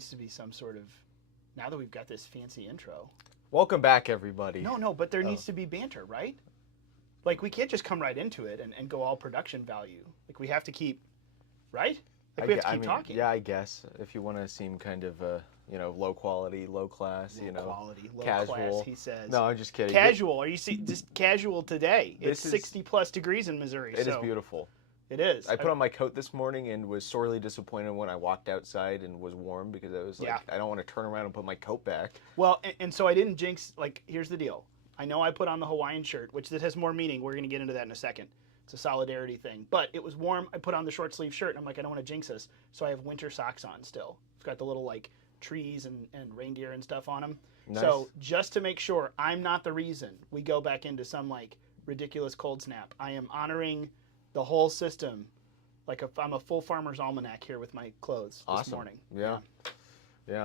needs to be some sort of, now that we've got this fancy intro. Welcome back, everybody. No, but there needs to be banter, right? Like, we can't just come right into it and go all production value. Like, we have to keep, right? Like, we have to keep talking. Yeah, I guess. If you want to seem kind of, low quality, low class, low quality, low casual. class, he says. No, I'm just kidding. Casual. Are you just casual today? It's This 60 plus degrees in Missouri. It is beautiful. It is. I put on my coat this morning and was sorely disappointed when I walked outside and was warm because I was like, I don't want to turn around and put my coat back. Well, and so I didn't jinx, like, here's the deal. I know I put on the Hawaiian shirt, which this has more meaning. We're going to get into that in a second. It's a solidarity thing. But it was warm. I put on the short sleeve shirt, and I'm like, I don't want to jinx us. So I have winter socks on still. It's got the little, like, trees and reindeer and stuff on them. Nice. So just to make sure I'm not the reason we go back into some, like, ridiculous cold snap, I am honoring the whole system. Like, I'm a full farmer's almanac here with my clothes this morning. Yeah,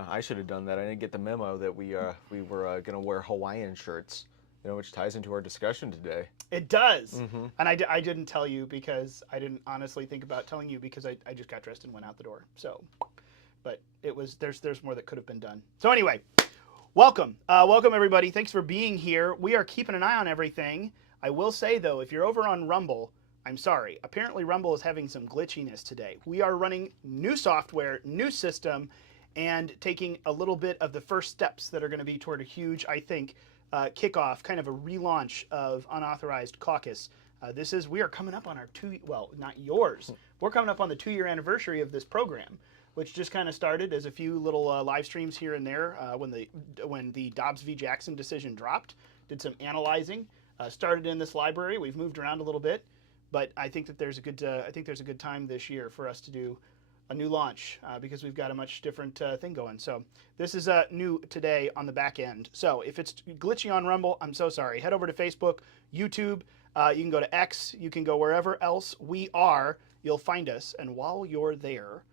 I should have done that. I didn't get the memo that we were going to wear Hawaiian shirts, which ties into our discussion today. It does. Mm-hmm. And I didn't tell you because I didn't honestly think about telling you because I just got dressed and went out the door. So, but it was, there's more that could have been done. So anyway, welcome. Welcome everybody. Thanks for being here. We are keeping an eye on everything. I will say though, if you're over on Rumble, I'm sorry. Apparently Rumble is having some glitchiness today. We are running new software, new system, and taking a little bit of the first steps that are going to be toward a huge, I think, kickoff, kind of a relaunch of Unauthorized Caucus. We are coming up on our not yours. We're coming up on the 2-year anniversary of this program, which just kind of started as a few little live streams here and there when the Dobbs v. Jackson decision dropped. Did some analyzing. Started in this library. We've moved around a little bit. But I think that there's a good time this year for us to do a new launch because we've got a much different thing going. So this is new today on the back end. So if it's glitchy on Rumble, I'm so sorry. Head over to Facebook, YouTube. You can go to X. You can go wherever else we are. You'll find us. And while you're there,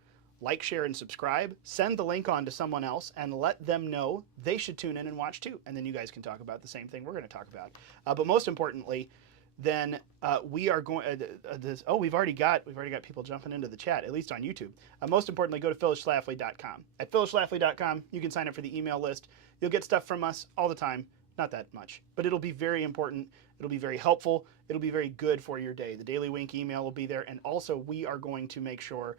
like, share, and subscribe. Send the link on to someone else and let them know they should tune in and watch too. And then you guys can talk about the same thing we're going to talk about. But most importantly, then we are going. We've already got people jumping into the chat, at least on YouTube. Most importantly, go to phyllisschlafly.com. At phyllisschlafly.com, you can sign up for the email list. You'll get stuff from us all the time. Not that much, but it'll be very important. It'll be very helpful. It'll be very good for your day. The Daily Wink email will be there, and also we are going to make sure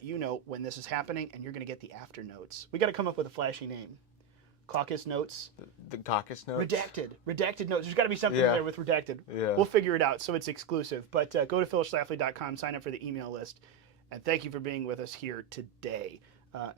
you know when this is happening, and you're going to get the after notes. We got to come up with a flashy name. Caucus notes. The caucus notes? Redacted notes. There's got to be something there with redacted. Yeah. We'll figure it out so it's exclusive. But go to phyllisschlafly.com, sign up for the email list. And thank you for being with us here today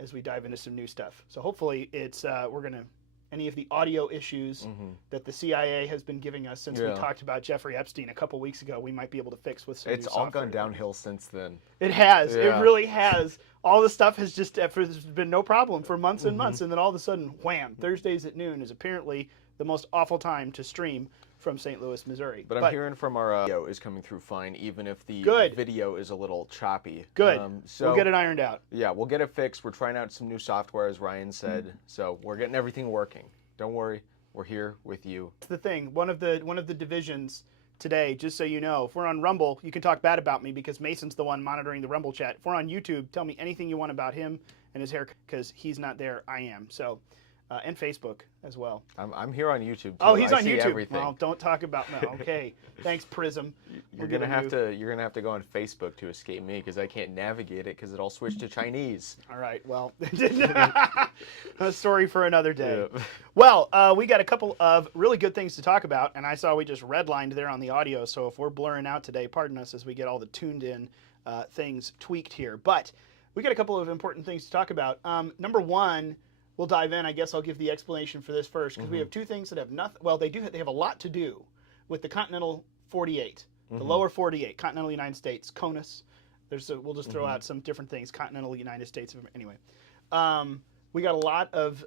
as we dive into some new stuff. So hopefully it's we're going to, any of the audio issues that the CIA has been giving us since we talked about Jeffrey Epstein a couple weeks ago, we might be able to fix with some new software. It's all gone downhill since then. It has. Yeah. It really has. All the stuff has just, there's been no problem for months and months, and then all of a sudden, wham, Thursdays at noon is apparently the most awful time to stream from St. Louis, Missouri. But I'm hearing from our video is coming through fine, even if the video is a little choppy. Good. So we'll get it ironed out. Yeah, we'll get it fixed. We're trying out some new software, as Ryan said, so we're getting everything working. Don't worry, we're here with you. That's the thing. One of the divisions today, just so you know, if we're on Rumble, you can talk bad about me because Mason's the one monitoring the Rumble chat. If we're on YouTube, tell me anything you want about him and his hair because he's not there. I am. So, and Facebook as well. I'm here on YouTube too. Oh, he's on YouTube. Everything. Well, don't talk about me. Okay. Thanks, Prism. You're gonna have to go on Facebook to escape me because I can't navigate it because it all switched to Chinese. All right. Well, a story for another day. Yeah. Well, we got a couple of really good things to talk about, and I saw we just redlined there on the audio. So if we're blurring out today, pardon us as we get all the tuned in things tweaked here. But we got a couple of important things to talk about. Number one. We'll dive in. I guess I'll give the explanation for this first because we have two things that have nothing. Well, they have a lot to do with the continental 48, the lower 48, continental United States, CONUS. We'll just throw out some different things. Continental United States. Anyway, we got a lot of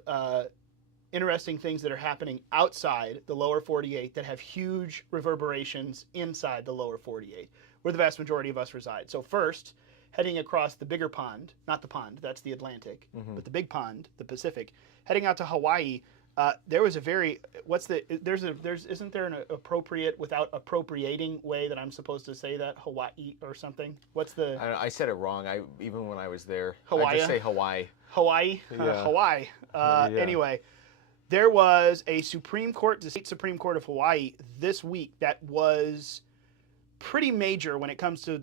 interesting things that are happening outside the lower 48 that have huge reverberations inside the lower 48, where the vast majority of us reside. So first, heading across the bigger pond, not the pond, that's the Atlantic, but the big pond, the Pacific, heading out to Hawaii, There was a very isn't there an appropriate without appropriating way that I'm supposed to say that Hawaii or something? What's the I said it wrong. Even when I was there, Hawaii? I just say Hawaii. Hawaii? Yeah. Hawaii. Yeah. Anyway, there was a the state Supreme Court of Hawaii this week that was pretty major when it comes to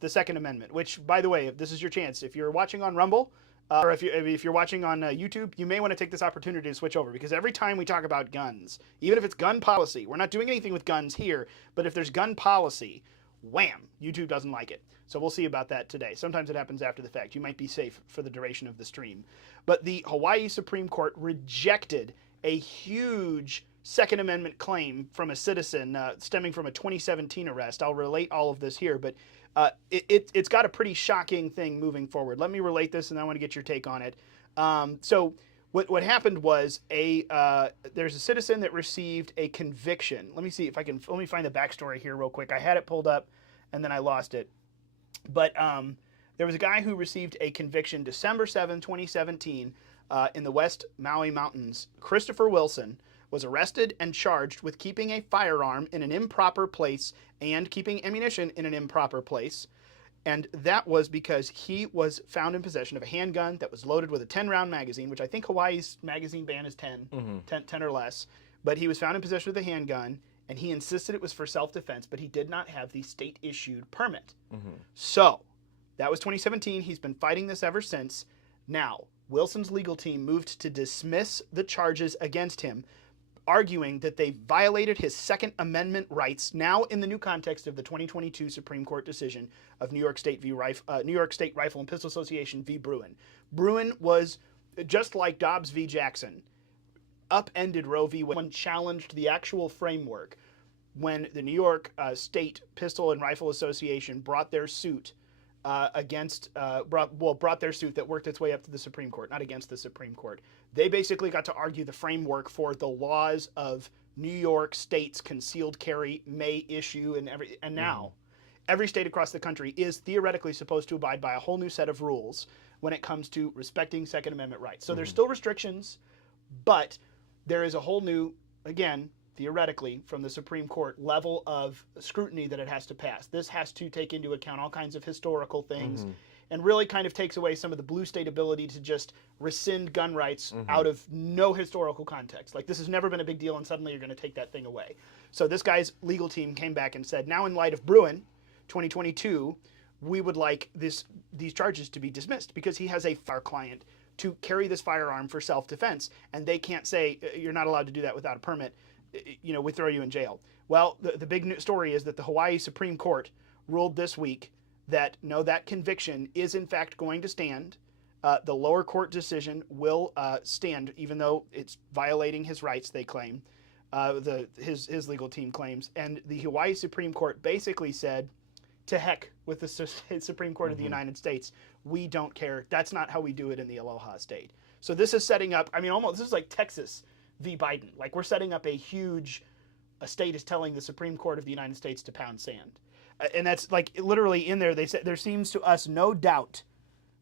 the Second Amendment, which, by the way, if this is your chance, if you're watching on Rumble, or if you're watching on YouTube, you may want to take this opportunity to switch over, because every time we talk about guns, even if it's gun policy, we're not doing anything with guns here, but if there's gun policy, wham, YouTube doesn't like it. So we'll see about that today. Sometimes it happens after the fact. You might be safe for the duration of the stream. But the Hawaii Supreme Court rejected a huge Second Amendment claim from a citizen stemming from a 2017 arrest. I'll relate all of this here, but it's got a pretty shocking thing moving forward. Let me relate this, and I want to get your take on it. So what happened was there's a citizen that received a conviction. Let me find the backstory here real quick. I had it pulled up, and then I lost it. But there was a guy who received a conviction December 7, 2017, in the West Maui Mountains. Christopher Wilson was arrested and charged with keeping a firearm in an improper place and keeping ammunition in an improper place. And that was because he was found in possession of a handgun that was loaded with a 10-round magazine, which I think Hawaii's magazine ban is 10, 10 or less. But he was found in possession of the handgun, and he insisted it was for self-defense, but he did not have the state-issued permit. So that was 2017. He's been fighting this ever since. Now, Wilson's legal team moved to dismiss the charges against him, arguing that they violated his Second Amendment rights, now in the new context of the 2022 Supreme Court decision of New York State Rifle and Pistol Association v. Bruin. Bruin was, just like Dobbs v. Jackson, upended Roe v. Wade and challenged the actual framework when the New York State Pistol and Rifle Association brought their suit brought their suit that worked its way up to the Supreme Court, not against the Supreme Court. They basically got to argue the framework for the laws of New York State's concealed carry may issue and now every state across the country is theoretically supposed to abide by a whole new set of rules when it comes to respecting Second Amendment rights. So there's still restrictions, but there is a whole new, again, theoretically, from the Supreme Court, level of scrutiny that it has to pass. This has to take into account all kinds of historical things and really kind of takes away some of the blue state ability to just rescind gun rights out of no historical context. Like, this has never been a big deal, and suddenly you're going to take that thing away. So this guy's legal team came back and said, now in light of Bruin, 2022, we would like these charges to be dismissed because he has our client to carry this firearm for self-defense, and they can't say, you're not allowed to do that without a permit. We throw you in jail. Well, the big story is that the Hawaii Supreme Court ruled this week that no, that conviction is in fact going to stand. The lower court decision will stand, even though it's violating his rights, they claim. His legal team claims. And the Hawaii Supreme Court basically said, to heck with the Supreme Court of the United States. We don't care. That's not how we do it in the Aloha State. So this is setting up, this is like Texas v. Biden. Like, we're setting up a state is telling the Supreme Court of the United States to pound sand. And that's like literally in there. They said there seems to us no doubt.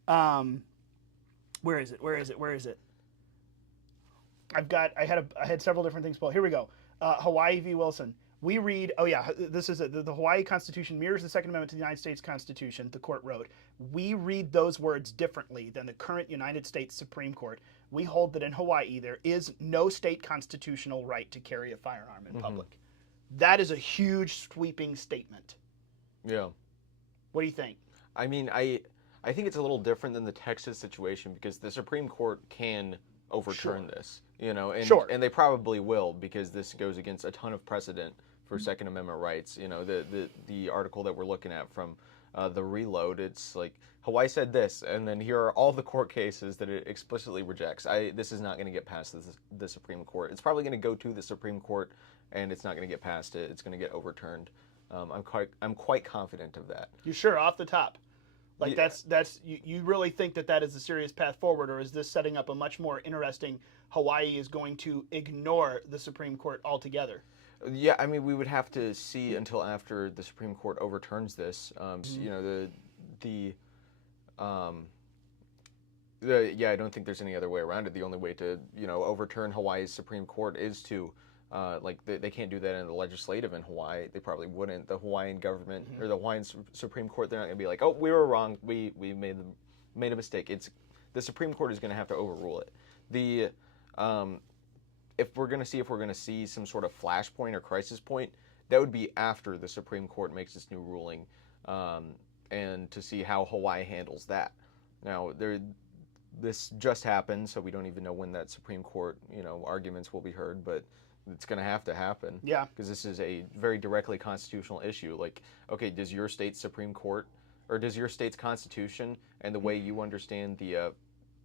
Where is it? I had several different things pulled. Here we go. Hawaii v. Wilson. We read, this is it. The Hawaii Constitution mirrors the Second Amendment to the United States Constitution, the court wrote. We read those words differently than the current United States Supreme Court. We hold that in Hawaii there is no state constitutional right to carry a firearm in public. That is a huge sweeping statement. Yeah. What do you think? I mean, I think it's a little different than the Texas situation because the Supreme Court can overturn this, and they probably will because this goes against a ton of precedent for Second Amendment rights. The article that we're looking at from the Reload, it's like Hawaii said this, and then here are all the court cases that it explicitly rejects. This is not going to get past the Supreme Court. It's probably going to go to the Supreme Court, and it's not going to get past it. It's going to get overturned. I'm quite confident of that. You sure off the top? Like, yeah. That's you really think that is a serious path forward, or is this setting up a much more interesting Hawaii is going to ignore the Supreme Court altogether? Yeah, I mean, we would have to see until after the Supreme Court overturns this. Yeah, I don't think there's any other way around it. The only way to, overturn Hawaii's Supreme Court is to, they can't do that in the legislative in Hawaii. They probably wouldn't. The Hawaiian government or the Hawaiian Supreme Court, they're not going to be like, oh, we were wrong. We made a mistake. The Supreme Court is going to have to overrule it. If we're going to see some sort of flashpoint or crisis point, that would be after the Supreme Court makes its new ruling, and to see how Hawaii handles that. Now, this just happened, so we don't even know when that Supreme Court, arguments will be heard, but it's going to happen. Yeah. Because this is a very directly constitutional issue. Like, okay, does your state's Supreme Court, or does your state's Constitution and the way you understand the,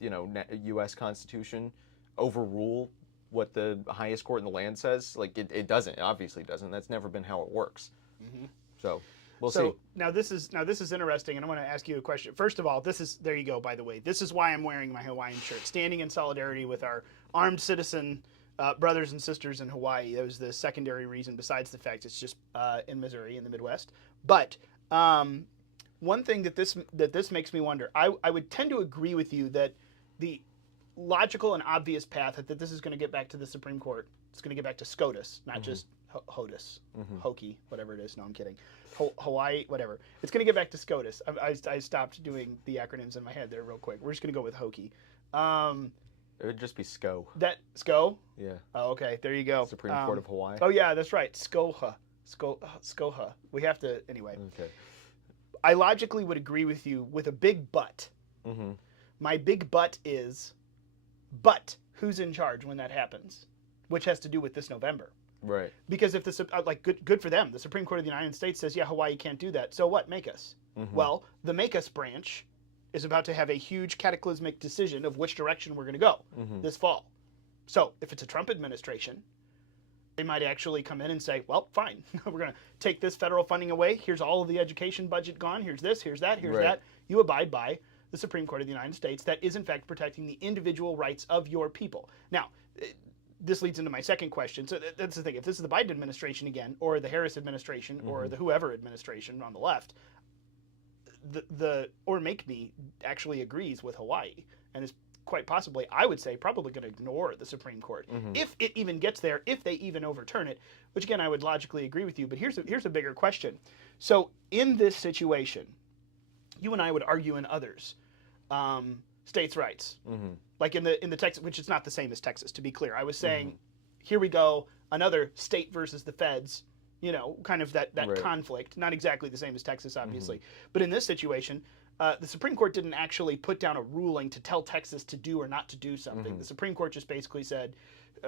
U.S. Constitution overrule what the highest court in the land says? Like, it doesn't. It obviously doesn't. That's never been how it works. Mm-hmm. So... We'll see. Now this is interesting, and I want to ask you a question. First of all, there you go. By the way, this is why I'm wearing my Hawaiian shirt, standing in solidarity with our armed citizen brothers and sisters in Hawaii. That was the secondary reason, besides the fact it's just in Missouri, in the Midwest. But one thing that this makes me wonder, I would tend to agree with you that the logical and obvious path that this is going to get back to the Supreme Court. It's going to get back to SCOTUS, not just HOTUS, Hokie, whatever it is. No, I'm kidding. Hawaii, whatever. It's going to get back to SCOTUS. I stopped doing the acronyms in my head there real quick. We're just going to go with Hokie. It would just be SCO. That SCO? Yeah. Oh, okay. There you go. Supreme Court of Hawaii. Oh, yeah, that's right. SCOHA. SCOHA. We have to, anyway. Okay. I logically would agree with you with a big but. Mm-hmm. My big but is, but who's in charge when that happens? Which has to do with this November. Right. Because if good for them, the Supreme Court of the United States says, yeah, Hawaii can't do that. So what? Make us. Mm-hmm. Well, the Make Us branch is about to have a huge cataclysmic decision of which direction we're going to go this fall. So if it's a Trump administration, they might actually come in and say, well, fine, we're going to take this federal funding away. Here's all of the education budget gone. Here's this, here's that, here's that. You abide by the Supreme Court of the United States that is, in fact, protecting the individual rights of your people. Now, this leads into my second question. So that's the thing. If this is the Biden administration again, or the Harris administration, or the whoever administration on the left, or Make Me actually agrees with Hawaii and is quite possibly, I would say, probably going to ignore the Supreme Court. If it even gets there, if they even overturn it, which again, I would logically agree with you. But here's a bigger question. So in this situation, you and I would argue in others, states' rights. Like in the Texas, which is not the same as Texas, to be clear. I was saying, here we go, another state versus the feds, kind of that conflict. Not exactly the same as Texas, obviously. But in this situation, the Supreme Court didn't actually put down a ruling to tell Texas to do or not to do something. The Supreme Court just basically said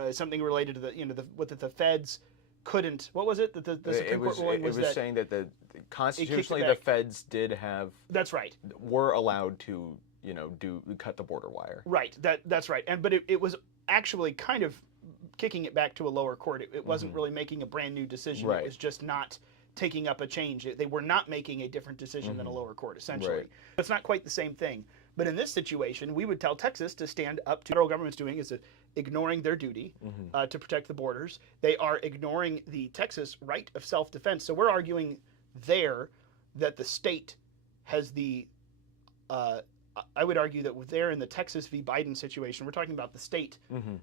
something related to what the feds couldn't. What was it that the Supreme Court ruling was? It was saying that constitutionally the feds did have. That's right. Were allowed to. Cut the border wire. Right. That's right. But it was actually kind of kicking it back to a lower court. It wasn't really making a brand new decision. Right. It was just not taking up a change. They were not making a different decision than a lower court, essentially. Right. It's not quite the same thing. But in this situation, we would tell Texas to stand up to what the federal government's doing is ignoring their duty to protect the borders. They are ignoring the Texas right of self-defense. So we're arguing there that the state has the I would argue that there in the Texas v. Biden situation, we're talking about the state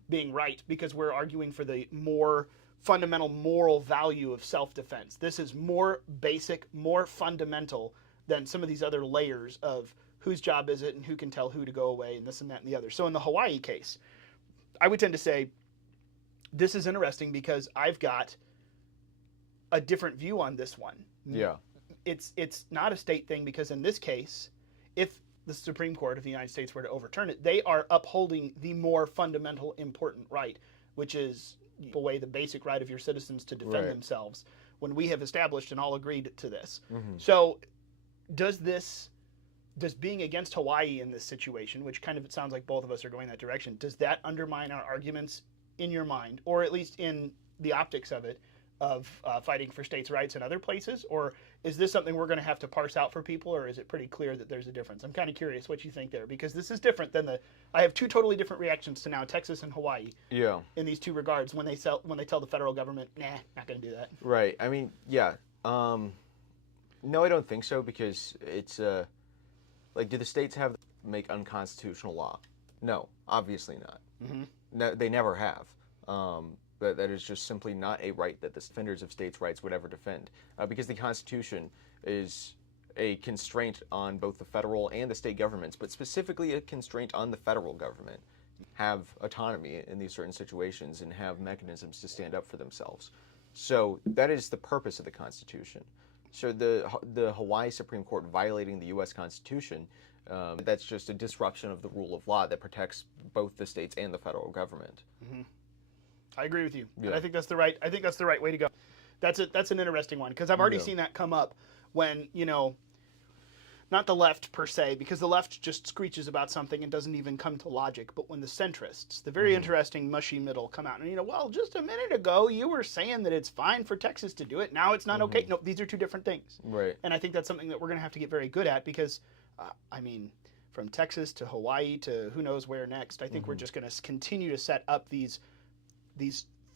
being right because we're arguing for the more fundamental moral value of self-defense. This is more basic, more fundamental than some of these other layers of whose job is it and who can tell who to go away and this and that and the other. So in the Hawaii case, I would tend to say this is interesting because I've got a different view on this one. Yeah. It's not a state thing because in this case, if the Supreme Court of the United States were to overturn it, they are upholding the more fundamental, important right, which is away the basic right of your citizens to defend themselves when we have established and all agreed to this. So does being against Hawaii in this situation, which kind of it sounds like both of us are going that direction, does that undermine our arguments in your mind, or at least in the optics of it, of fighting for states' rights in other places? Or is this something we're going to have to parse out for people, or is it pretty clear that there's a difference? I'm kind of curious what you think there, because this is different than I have two totally different reactions to now Texas and Hawaii. Yeah. In these two regards, when they tell the federal government, nah, not going to do that. Right. I mean, yeah. No, I don't think so, because it's like, do the states have make unconstitutional law. No, obviously not. Mm-hmm. No, they never have. But that is just simply not a right that the defenders of states' rights would ever defend, because the Constitution is a constraint on both the federal and the state governments, but specifically a constraint on the federal government. Have autonomy in these certain situations and have mechanisms to stand up for themselves. So that is the purpose of the Constitution. So the Hawaii Supreme Court violating the U.S. Constitution, that's just a disruption of the rule of law that protects both the states and the federal government. Mm-hmm. I agree with you. Yeah. And I think that's the right way to go. That's an interesting one, because I've already seen that come up when, not the left per se, because the left just screeches about something and doesn't even come to logic, but when the centrists, the very interesting mushy middle, come out and, well, just a minute ago you were saying that it's fine for Texas to do it. Now it's not okay. No, these are two different things. Right. And I think that's something that we're going to have to get very good at, because, from Texas to Hawaii to who knows where next, I think we're just going to continue to set up these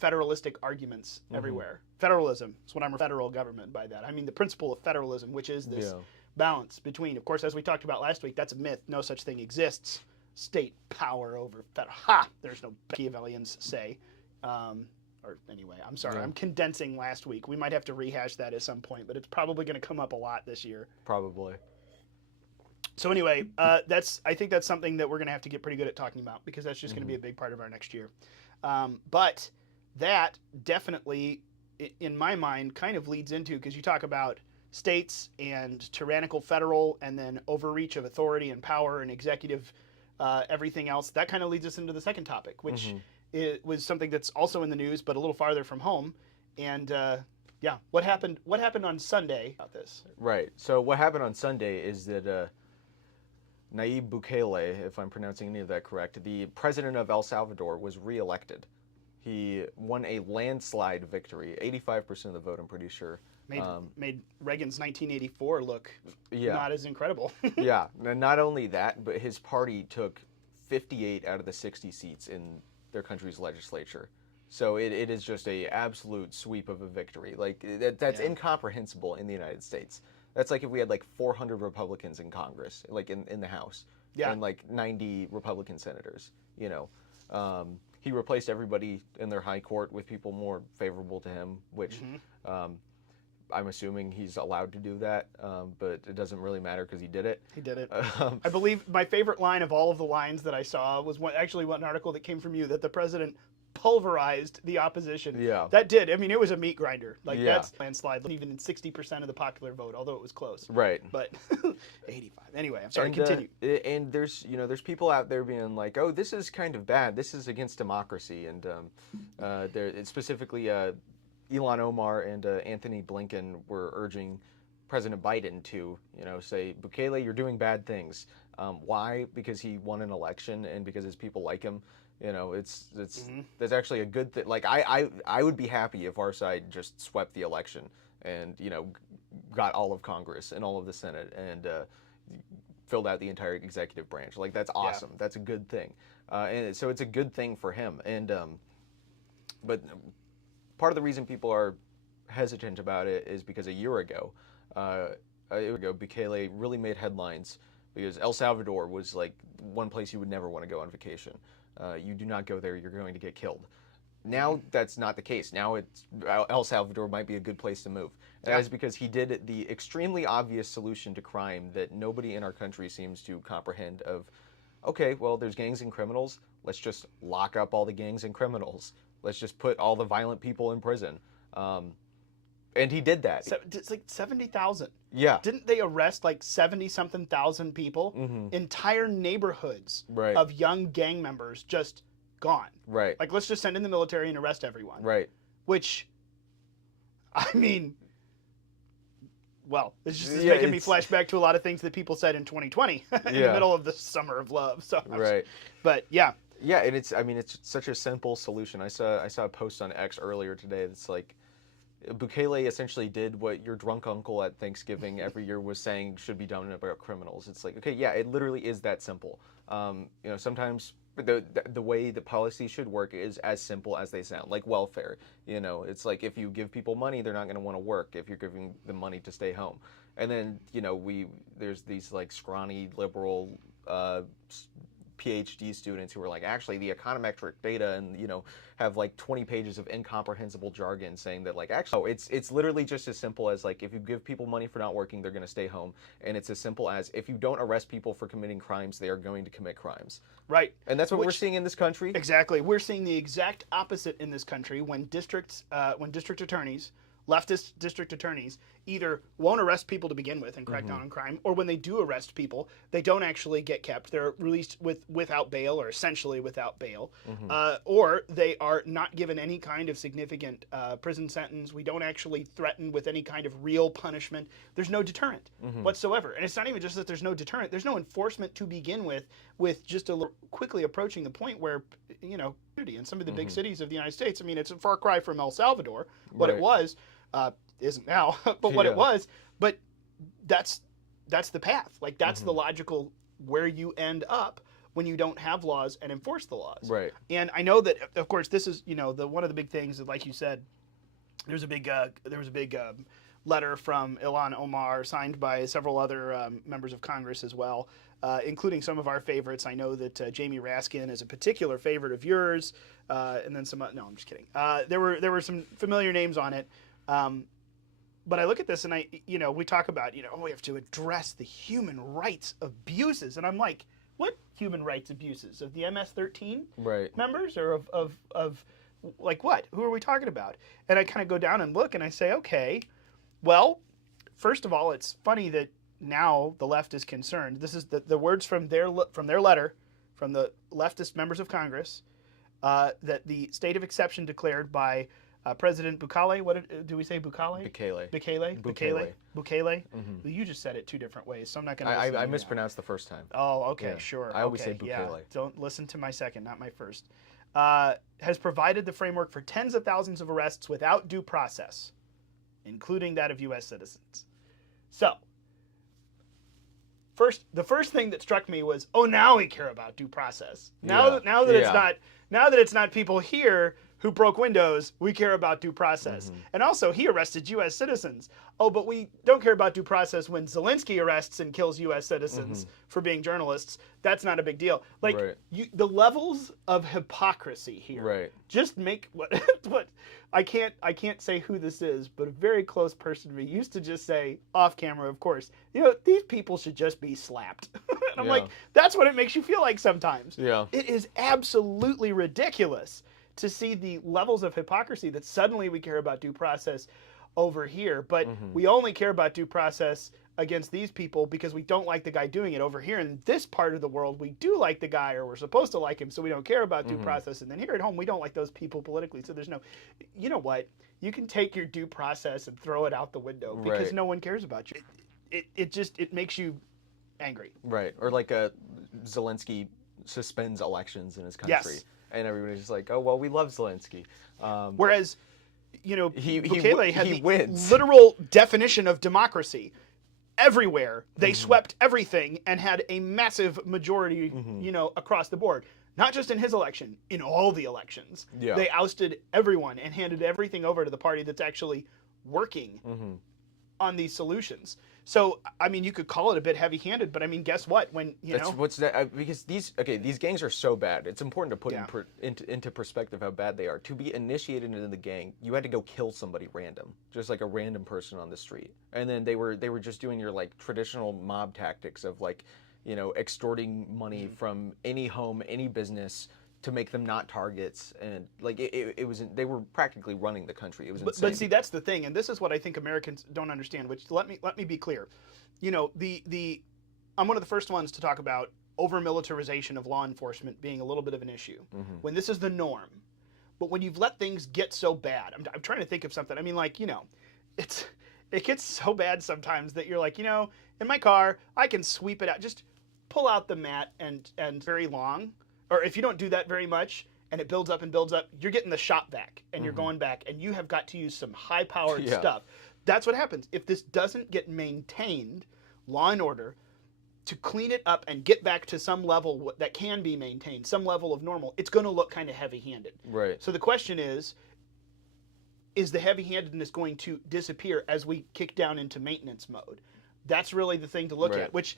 federalistic arguments everywhere. Federalism is what I'm federal government by that. I mean the principle of federalism, which is this balance between, of course, as we talked about last week, that's a myth. No such thing exists. State power over federal. Ha! There's no Machiavellians say. Or anyway, I'm sorry. I'm condensing last week. We might have to rehash that at some point, but it's probably going to come up a lot this year. Probably. So anyway, I think that's something that we're going to have to get pretty good at talking about, because that's just going to be a big part of our next year. But that definitely, in my mind, kind of leads into, because you talk about states and tyrannical federal and then overreach of authority and power and executive everything else, that kind of leads us into the second topic, which was something that's also in the news but a little farther from home. And what happened on Sunday about this? Right. So what happened on Sunday is that Nayib Bukele, if I'm pronouncing any of that correct, the president of El Salvador, was reelected. He won a landslide victory, 85% of the vote, I'm pretty sure. Made Reagan's 1984 look not as incredible. Yeah, and not only that, but his party took 58 out of the 60 seats in their country's legislature. So it is just a absolute sweep of a victory. Like that's incomprehensible in the United States. That's like if we had like 400 Republicans in Congress, like in the House, and like 90 Republican senators. He replaced everybody in their high court with people more favorable to him, which I'm assuming he's allowed to do that, but it doesn't really matter because he did it. He did it. I believe my favorite line of all of the lines that I saw was one article that came from you, that the president pulverized the opposition. Yeah. That did. I mean, it was a meat grinder. Like that's landslide, even in 60% of the popular vote, although it was close. Right. But 85. Anyway, I'm sorry, continue. And there's people out there being like, oh, this is kind of bad. This is against democracy. And specifically Ilhan Omar and Anthony Blinken were urging President Biden to, say, Bukele, you're doing bad things. Why? Because he won an election and because his people like him. That's actually a good thing. Like I would be happy if our side just swept the election and got all of Congress and all of the Senate and filled out the entire executive branch. Like that's awesome. Yeah. That's a good thing. And so it's a good thing for him. And but part of the reason people are hesitant about it is because a year ago, Bukele really made headlines because El Salvador was like one place you would never want to go on vacation. You do not go there, you're going to get killed. Now that's not the case. Now El Salvador might be a good place to move. And that is because he did the extremely obvious solution to crime that nobody in our country seems to comprehend of, okay, well, there's gangs and criminals. Let's just lock up all the gangs and criminals. Let's just put all the violent people in prison. And he did that. It's like 70,000. Yeah. Didn't they arrest like 70-something thousand people? Entire neighborhoods of young gang members just gone. Right. Like, let's just send in the military and arrest everyone. Right. Which, I mean, well, it's just making me flash back to a lot of things that people said in 2020 in the middle of the summer of love. So, but yeah. Yeah, and it's such a simple solution. I saw a post on X earlier today that's like, Bukele essentially did what your drunk uncle at Thanksgiving every year was saying should be done about criminals. It's like, okay, yeah, it literally is that simple. Sometimes the way the policy should work is as simple as they sound, like welfare. It's like if you give people money, they're not going to want to work if you're giving them money to stay home. And then, there's these like scrawny liberal PhD students who were like, actually, the econometric data, and have like 20 pages of incomprehensible jargon saying that, like, actually, oh, it's literally just as simple as, like, if you give people money for not working, they're going to stay home, and it's as simple as, if you don't arrest people for committing crimes, they are going to commit crimes. Right. And that's what we're seeing in this country. Exactly. We're seeing the exact opposite in this country when district attorneys, leftist district attorneys, either won't arrest people to begin with and crack down on crime, or when they do arrest people, they don't actually get kept. They're released without bail, or essentially without bail, or they are not given any kind of significant prison sentence. We don't actually threaten with any kind of real punishment. There's no deterrent whatsoever. And it's not even just that there's no deterrent. There's no enforcement to begin with just quickly approaching the point where, in some of the big cities of the United States, I mean, it's a far cry from El Salvador, what it was. Isn't now, but what it was. But that's the path. Like, that's the logical where you end up when you don't have laws and enforce the laws. Right. And I know that, of course, this is one of the big things that, like you said, there was a big letter from Ilhan Omar signed by several other members of Congress as well, including some of our favorites. I know that Jamie Raskin is a particular favorite of yours, and then some. No, I'm just kidding. There were some familiar names on it. But I look at this and we talk about, we have to address the human rights abuses. And I'm like, what human rights abuses? Of the MS-13 members, or of like what? Who are we talking about? And I kind of go down and look and I say, okay, well, first of all, it's funny that now the left is concerned. This is the words from their letter, from the leftist members of Congress, that the state of exception declared by President Bukele. What do we say? Bukele. Bukele. Well, you just said it two different ways, so I'm not going to. I mispronounced the first time. Oh, okay, sure. I always say Bukele. Yeah. Don't listen to my second, not my first. Has provided the framework for tens of thousands of arrests without due process, including that of U.S. citizens. So, the first thing that struck me was, now we care about due process. Now that it's not people here who broke windows, we care about due process. And also, he arrested U.S. citizens. Oh, but we don't care about due process when Zelensky arrests and kills U.S. citizens for being journalists. That's not a big deal. Like, the levels of hypocrisy here just make what I can't say who this is, but a very close person to me used to just say, off camera, of course, these people should just be slapped. And I'm like, that's what it makes you feel like sometimes. Yeah. It is absolutely ridiculous to see the levels of hypocrisy that suddenly we care about due process over here, but we only care about due process against these people because we don't like the guy doing it. Over here in this part of the world, we do like the guy, or we're supposed to like him, so we don't care about due process. And then here at home, we don't like those people politically, so there's no, you know what? You can take your due process and throw it out the window because no one cares about you. It makes you angry. Right. Or like Zelensky suspends elections in his country. Yes. And everybody's just like, oh, well, we love Zelensky. Whereas, Bukele had the wins. Literal definition of democracy. Everywhere, they swept everything and had a massive majority, across the board. Not just in his election, in all the elections. Yeah. They ousted everyone and handed everything over to the party that's actually working on these solutions. So, I mean, you could call it a bit heavy-handed, but I mean, guess what? When because these gangs are so bad. It's important to put into perspective how bad they are. To be initiated into the gang, you had to go kill somebody random, just like a random person on the street, and then they were just doing your like traditional mob tactics of like, extorting money from any home, any business, to make them not targets, and like it was, they were practically running the country. It was insane. But see, that's the thing, and this is what I think Americans don't understand. Which let me be clear, I'm one of the first ones to talk about over-militarization of law enforcement being a little bit of an issue when this is the norm. But when you've let things get so bad, I'm trying to think of something. I mean, like it gets so bad sometimes that you're like, in my car I can sweep it out, just pull out the mat and very long. Or if you don't do that very much and it builds up and builds up, you're getting the shot vac and you're going back and you have got to use some high-powered stuff. That's what happens. If this doesn't get maintained, law and order, to clean it up and get back to some level that can be maintained, some level of normal, it's going to look kind of heavy-handed. Right. So the question is the heavy-handedness going to disappear as we kick down into maintenance mode? That's really the thing to look at, which,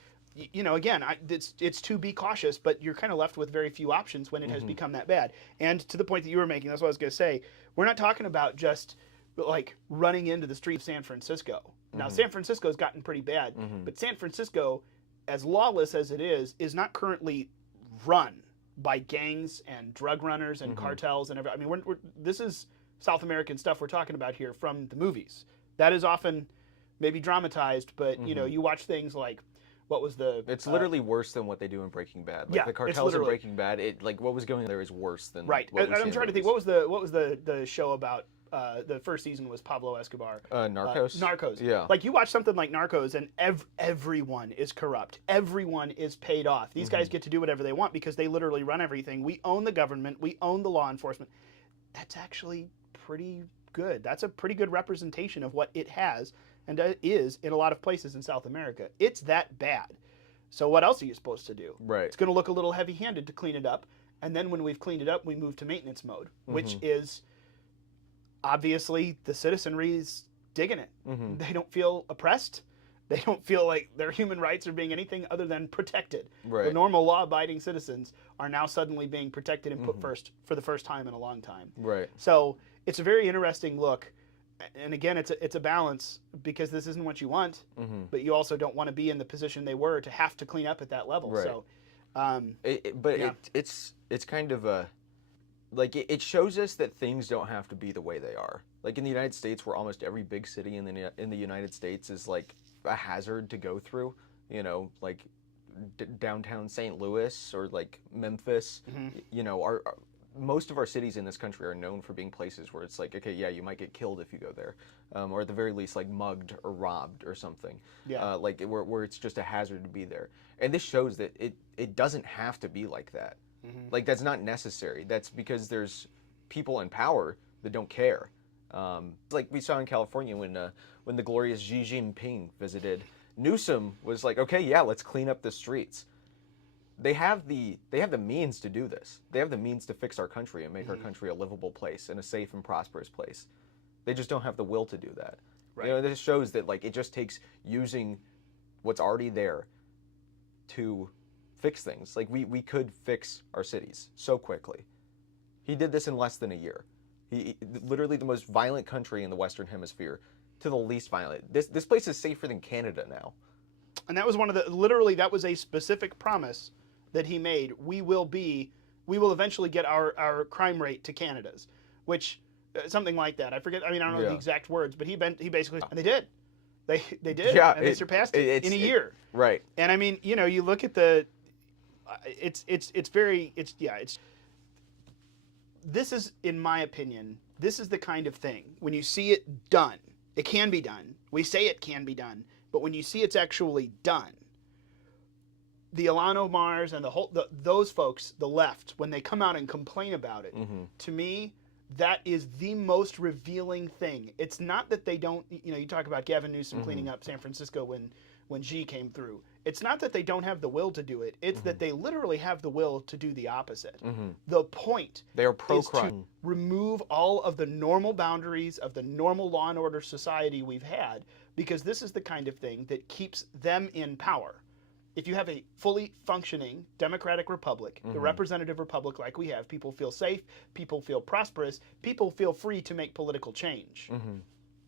again, it's to be cautious, but you're kind of left with very few options when it has become that bad. And to the point that you were making, that's what I was going to say, we're not talking about just like running into the streets of San Francisco. Now, San Francisco's gotten pretty bad, but San Francisco, as lawless as it is not currently run by gangs and drug runners and cartels and everything. I mean, this is South American stuff we're talking about here from the movies. That is often maybe dramatized, but you watch things like what was the? It's literally worse than what they do in Breaking Bad. Like, yeah, the cartels in Breaking Bad. What was going on there is worse than right. What I'm trying to think. What was the show about? The first season was Pablo Escobar. Narcos. Narcos. Yeah. Like, you watch something like Narcos, and everyone is corrupt. Everyone is paid off. These guys get to do whatever they want because they literally run everything. We own the government. We own the law enforcement. That's actually pretty good. That's a pretty good representation of what it has and is in a lot of places in South America. It's that bad. So what else are you supposed to do? Right. It's going to look a little heavy-handed to clean it up, and then when we've cleaned it up, we move to maintenance mode, which is obviously the citizenry's digging it. They don't feel oppressed. They don't feel like their human rights are being anything other than protected. Right. The normal law-abiding citizens are now suddenly being protected and put first for the first time in a long time. Right. So it's a very interesting look. And again, it's a balance because this isn't what you want, but you also don't want to be in the position they were to have to clean up at that level. Right. So, it's kind of a, like, it shows us that things don't have to be the way they are. Like in the United States, where almost every big city in the United States is like a hazard to go through. Like downtown St. Louis or like Memphis. Most of our cities in this country are known for being places where it's like, okay, yeah, you might get killed if you go there, or at the very least, like mugged or robbed or something. Yeah. Like where it's just a hazard to be there. And this shows that it doesn't have to be like that. Like, that's not necessary. That's because there's people in power that don't care. Like we saw in California when the glorious Xi Jinping visited, Newsom was like, okay, yeah, let's clean up the streets. They have the means to do this. They have the means to fix our country and make our country a livable place and a safe and prosperous place. They just don't have the will to do that. Right. This shows that, like, it just takes using what's already there to fix things. Like, we could fix our cities so quickly. He did this in less than a year. He literally the most violent country in the Western Hemisphere to the least violent. This place is safer than Canada now. And that was that was a specific promise that he made. We will eventually get our crime rate to Canada's, which something like that. I forget. I mean, I don't know the exact words, but he basically, and they did. They did. Yeah, and they surpassed it in a year. Right. And I mean, you look at this is, in my opinion, this is the kind of thing when you see it done. It can be done. We say it can be done, but when you see it's actually done, the Ilhan Omars and those folks, the left, when they come out and complain about it, to me, that is the most revealing thing. It's not that they don't, you talk about Gavin Newsom cleaning up San Francisco when Xi came through. It's not that they don't have the will to do it. It's that they literally have the will to do the opposite. The point they are is to remove all of the normal boundaries of the normal law and order society we've had, because this is the kind of thing that keeps them in power. If you have a fully functioning democratic republic, the representative republic like we have, people feel safe, people feel prosperous, people feel free to make political change.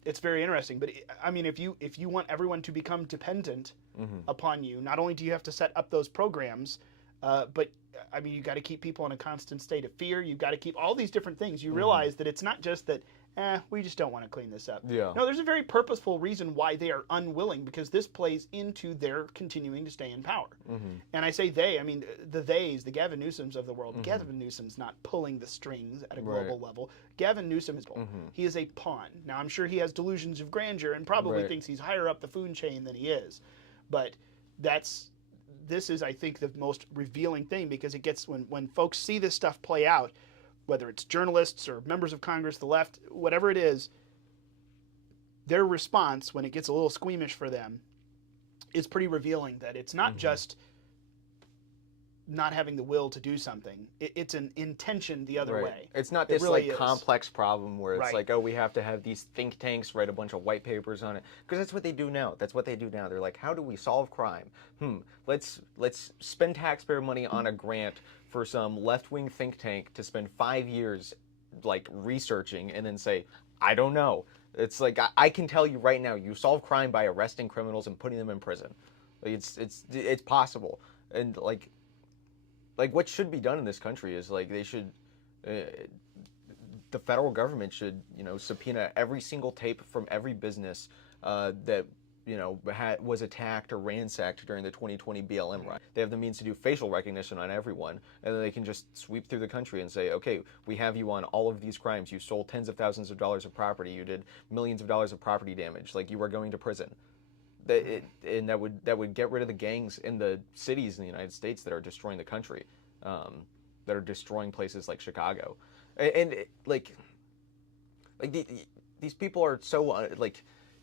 It's very interesting. But I mean, if you want everyone to become dependent upon you, not only do you have to set up those programs, but I mean, you got to keep people in a constant state of fear. You've got to keep all these different things. You realize that it's not just that, we just don't want to clean this up. Yeah. No, there's a very purposeful reason why they are unwilling, because this plays into their continuing to stay in power. And I say they, I mean, the Gavin Newsoms of the world. Gavin Newsom's not pulling the strings at a global level. Gavin Newsom is, he is a pawn. Now, I'm sure he has delusions of grandeur and probably thinks he's higher up the food chain than he is. But this is, I think, the most revealing thing, because it gets, when folks see this stuff play out, whether it's journalists or members of Congress, the left, whatever it is, their response, when it gets a little squeamish for them, is pretty revealing that it's not just not having the will to do something. It's an intention the other way. It's not this really like complex problem where it's like, oh, we have to have these think tanks write a bunch of white papers on it, because that's what they do now. That's what they do now. They're like, how do we solve crime? Let's spend taxpayer money on a grant for some left-wing think tank to spend 5 years like researching and then say, I don't know. It's like, I can tell you right now, you solve crime by arresting criminals and putting them in prison. Like, it's possible. And like what should be done in this country is like they should, the federal government should, subpoena every single tape from every business that was attacked or ransacked during the 2020 BLM riot. They have the means to do facial recognition on everyone, and then they can just sweep through the country and say, okay, we have you on all of these crimes. You stole tens of thousands of dollars of property. You did millions of dollars of property damage. Like, you are going to prison. And that would get rid of the gangs in the cities in the United States that are destroying the country, that are destroying places like Chicago, and these people are so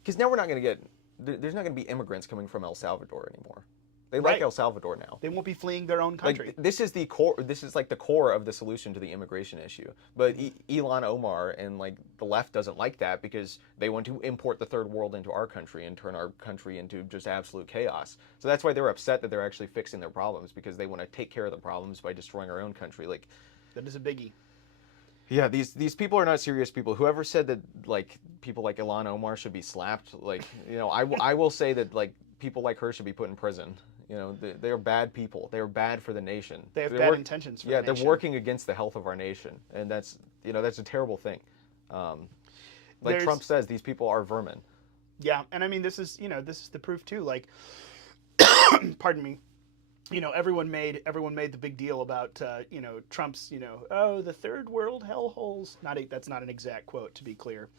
because now we're not going to get. There's not going to be immigrants coming from El Salvador anymore. They like El Salvador now. They won't be fleeing their own country. Like, this is the core. This is like the core of the solution to the immigration issue. But Ilhan Omar and like the left doesn't like that, because they want to import the third world into our country and turn our country into just absolute chaos. So that's why they're upset that they're actually fixing their problems, because they want to take care of the problems by destroying our own country. Like, that is a biggie. Yeah, these people are not serious people. Whoever said that like people like Ilhan Omar should be slapped, like, I will say that like people like her should be put in prison. They are bad people. They are bad for the nation. They have bad intentions for the nation. They're working against the health of our nation, and that's a terrible thing. Like Trump says, these people are vermin. Yeah, and I mean, this is the proof too. Like, pardon me. Everyone made the big deal about Trump's the third world hellholes. That's not an exact quote, to be clear.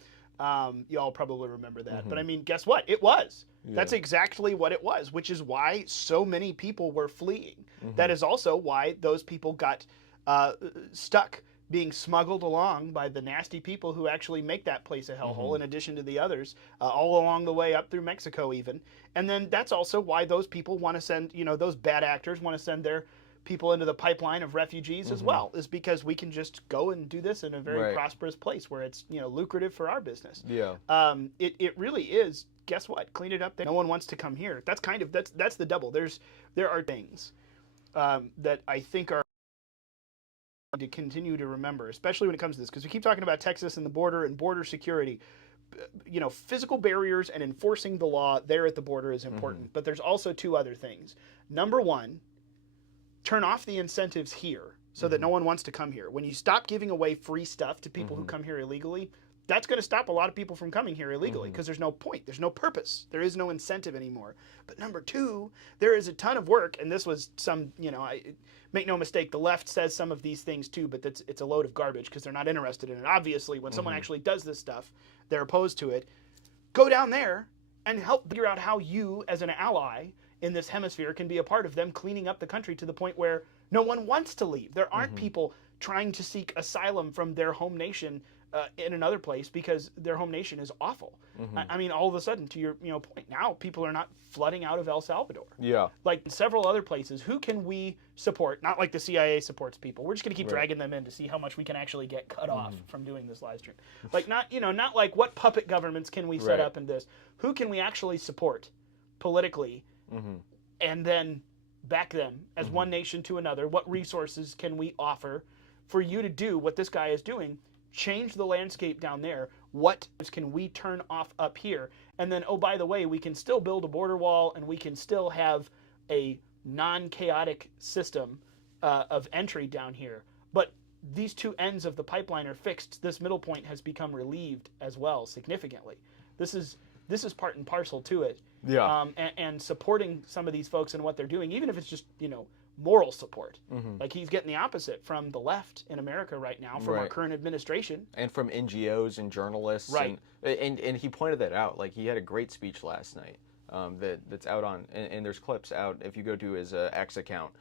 You all probably remember that. But I mean, guess what? It was. Yeah. That's exactly what it was, which is why so many people were fleeing. That is also why those people got stuck, being smuggled along by the nasty people who actually make that place a hellhole, in addition to the others, all along the way up through Mexico even. And then that's also why those people want to send, those bad actors want to send their people into the pipeline of refugees as well, is because we can just go and do this in a very prosperous place where it's, lucrative for our business. Yeah. It really is, guess what? Clean it up there. No one wants to come here. That's the double. There are things that I think are to continue to remember, especially when it comes to this, because we keep talking about Texas and the border and border security. Physical barriers and enforcing the law there at the border is important, but there's also two other things. Number one, turn off the incentives here so that no one wants to come here. When you stop giving away free stuff to people who come here illegally, that's going to stop a lot of people from coming here illegally, because there's no point, there's no purpose, there is no incentive anymore. But number two, there is a ton of work, and this was some, make no mistake, the left says some of these things too, but it's a load of garbage because they're not interested in it. Obviously, when someone actually does this stuff, they're opposed to it. Go down there and help figure out how you, as an ally in this hemisphere, can be a part of them cleaning up the country to the point where no one wants to leave. There aren't people trying to seek asylum from their home nation in another place because their home nation is awful. I mean, all of a sudden, to your point, now people are not flooding out of El Salvador. Yeah. Like in several other places, who can we support? Not like the CIA supports people. We're just going to keep dragging them in to see how much we can actually get cut off from doing this live stream. Like not like what puppet governments can we set up in this. Who can we actually support politically and then back them as one nation to another? What resources can we offer for you to do what this guy is doing? Change the landscape down there. What can we turn off up here? And then, oh, by the way, we can still build a border wall, and we can still have a non-chaotic system of entry down here. But these two ends of the pipeline are fixed. This middle point has become relieved as well significantly. This is part and parcel to it. Yeah. And supporting some of these folks and what they're doing, even if it's just moral support. Like he's getting the opposite from the left in America right now, from our current administration. And from NGOs and journalists. Right. And he pointed that out. Like, he had a great speech last night that's out on, and there's clips out. If you go to his X account,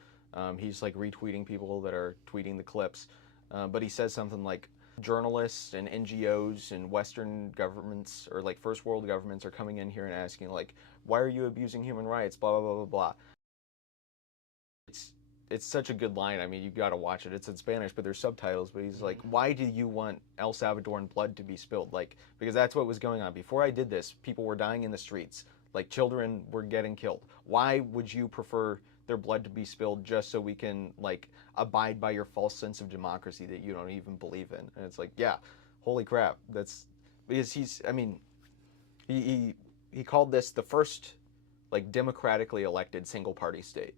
he's like retweeting people that are tweeting the clips. But he says something like, journalists and NGOs and Western governments, or like first world governments, are coming in here and asking, like, why are you abusing human rights, blah, blah, blah, blah, blah. it's such a good line. I mean, you got to watch it. It's in Spanish, but there's subtitles. But he's like, "Why do you want El Salvadoran blood to be spilled?" Like, because that's what was going on before I did this. People were dying in the streets. Like, children were getting killed. Why would you prefer their blood to be spilled just so we can like abide by your false sense of democracy that you don't even believe in? And it's like, yeah, holy crap. That's because he's. I mean, he called this the first like democratically elected single party state.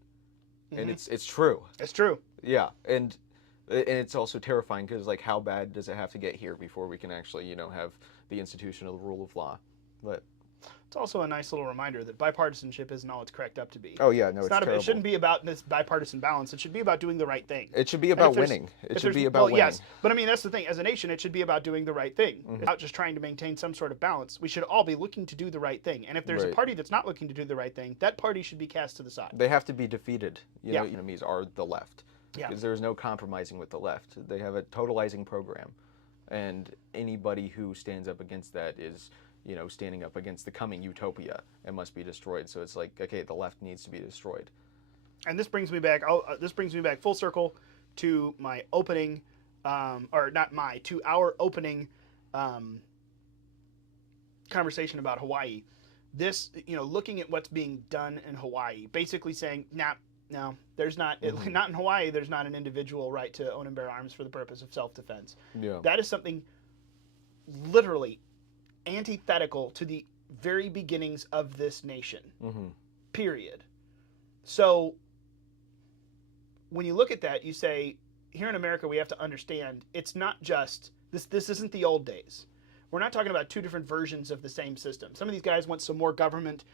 And it's true. It's true. Yeah, and it's also terrifying because like how bad does it have to get here before we can actually have the institution of the rule of law? But it's also a nice little reminder that bipartisanship isn't all it's cracked up to be. Oh yeah, no, it's terrible. It shouldn't be about this bipartisan balance. It should be about doing the right thing. It should be about winning. It should be about winning. Yes, but I mean that's the thing. As a nation, it should be about doing the right thing. It's not just trying to maintain some sort of balance. We should all be looking to do the right thing. And if there's a party that's not looking to do the right thing, that party should be cast to the side. They have to be defeated. You know, enemies are the left. Yeah. Because there's no compromising with the left. They have a totalizing program, and anybody who stands up against that is standing up against the coming utopia and must be destroyed. So it's like, okay, the left needs to be destroyed. And this brings me back. This brings me back full circle to my opening, to our opening conversation about Hawaii. This, looking at what's being done in Hawaii, basically saying, no, there's not. Not in Hawaii. There's not an individual right to own and bear arms for the purpose of self-defense. Yeah. That is something literally antithetical to the very beginnings of this nation. Period. So when you look at that, you say, here in America, we have to understand it's not just this. This isn't the old days. We're not talking about two different versions of the same system. Some of these guys want some more government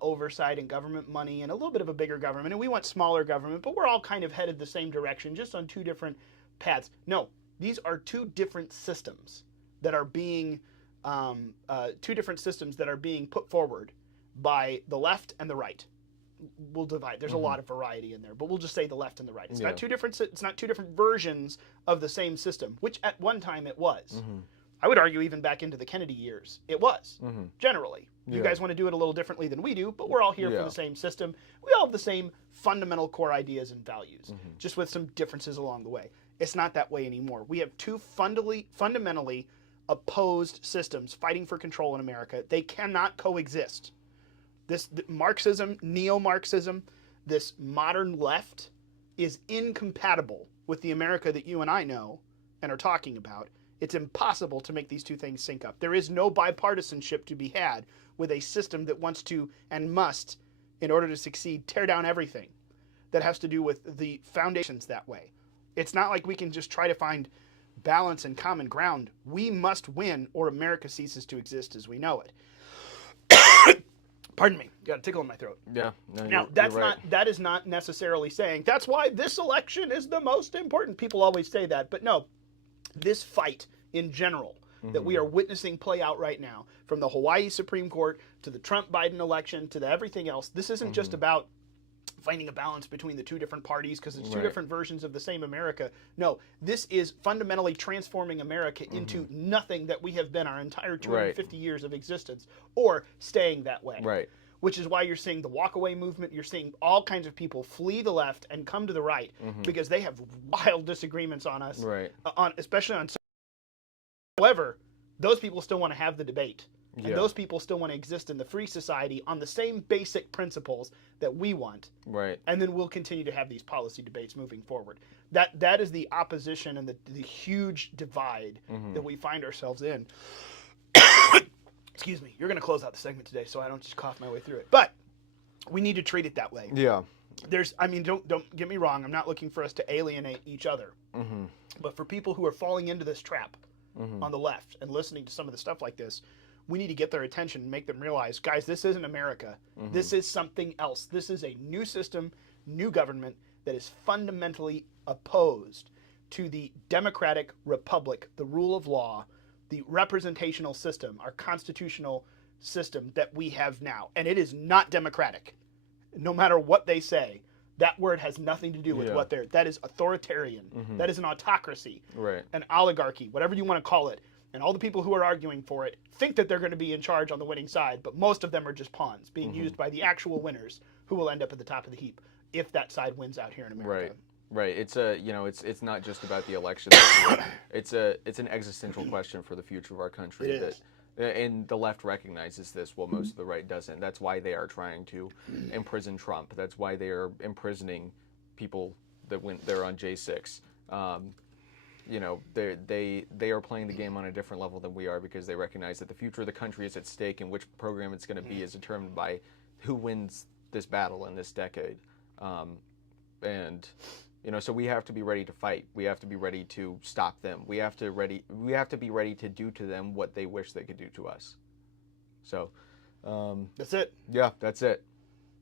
oversight and government money and a little bit of a bigger government, and we want smaller government, but we're all kind of headed the same direction, just on two different paths. No, these are two different systems that are being put forward by the left and the right. We'll divide. There's a lot of variety in there, but we'll just say the left and the right. It's not two different. It's not two different versions of the same system, which at one time it was. I would argue even back into the Kennedy years, it was generally. You guys want to do it a little differently than we do, but we're all here for the same system. We all have the same fundamental core ideas and values, just with some differences along the way. It's not that way anymore. We have two fundamentally opposed systems fighting for control in America. They cannot coexist. This Marxism, neo-Marxism, this modern left is incompatible with the America that you and I know and are talking about. It's impossible to make these two things sync up. There is no bipartisanship to be had with a system that wants to and must, in order to succeed, tear down everything that has to do with the foundations that way. It's not like we can just try to find balance and common ground. We must win or America ceases to exist as we know it. Pardon me. Got a tickle in my throat. Yeah. No, now, that is not necessarily saying that's why this election is the most important. People always say that, but no. This fight in general that we are witnessing play out right now, from the Hawaii Supreme Court to the Trump-Biden election to the everything else, this isn't just about finding a balance between the two different parties because it's two different versions of the same America. No, this is fundamentally transforming America into nothing that we have been our entire 250 years of existence, or staying that way. Right. Which is why you're seeing the walkaway movement. You're seeing all kinds of people flee the left and come to the right because they have wild disagreements on us, especially on. However, those people still want to have the debate, and those people still want to exist in the free society on the same basic principles that we want. Right. And then we'll continue to have these policy debates moving forward. That is the opposition and the huge divide that we find ourselves in. Excuse me. You're going to close out the segment today, so I don't just cough my way through it. But we need to treat it that way. Yeah. Don't get me wrong. I'm not looking for us to alienate each other. But for people who are falling into this trap on the left and listening to some of the stuff like this, we need to get their attention and make them realize, guys, this isn't America. This is something else. This is a new system, new government that is fundamentally opposed to the democratic republic, the rule of law, the representational system, our constitutional system that we have now. And it is not democratic. No matter what they say, that word has nothing to do with what that is authoritarian. That is an autocracy, an oligarchy, whatever you want to call it. And all the people who are arguing for it think that they're going to be in charge on the winning side, but most of them are just pawns being used by the actual winners who will end up at the top of the heap. if that side wins out here in America. Right. It's it's not just about the election. It's an existential question for the future of our country. It is. And the left recognizes this, while most of the right doesn't. That's why they are trying to imprison Trump. That's why they are imprisoning people that went there on J6. They are playing the game on a different level than we are, because they recognize that the future of the country is at stake, and which program it's going to be is determined by who wins this battle in this decade. So we have to be ready to fight. We have to be ready to stop them. We have to be ready to do to them what they wish they could do to us. So, that's it. Yeah, that's it.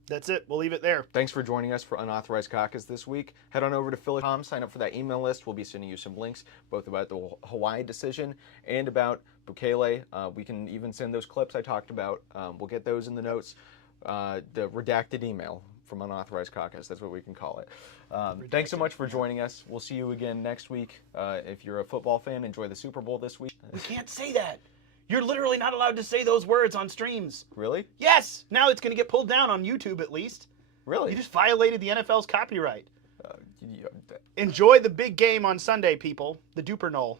That's it. We'll leave it there. Thanks for joining us for Unauthorized Caucus this week. Head on over to Philly.com, sign up for that email list. We'll be sending you some links, both about the Hawaii decision and about Bukele. We can even send those clips I talked about. We'll get those in the notes. The redacted email from Unauthorized Caucus. That's what we can call it. Thanks so much for joining us. We'll see you again next week. If you're a football fan, enjoy the Super Bowl this week. We can't say that. You're literally not allowed to say those words on streams. Really? Yes. Now it's going to get pulled down on YouTube, at least. Really? You just violated the NFL's copyright. Enjoy the big game on Sunday, people. The Duper Null.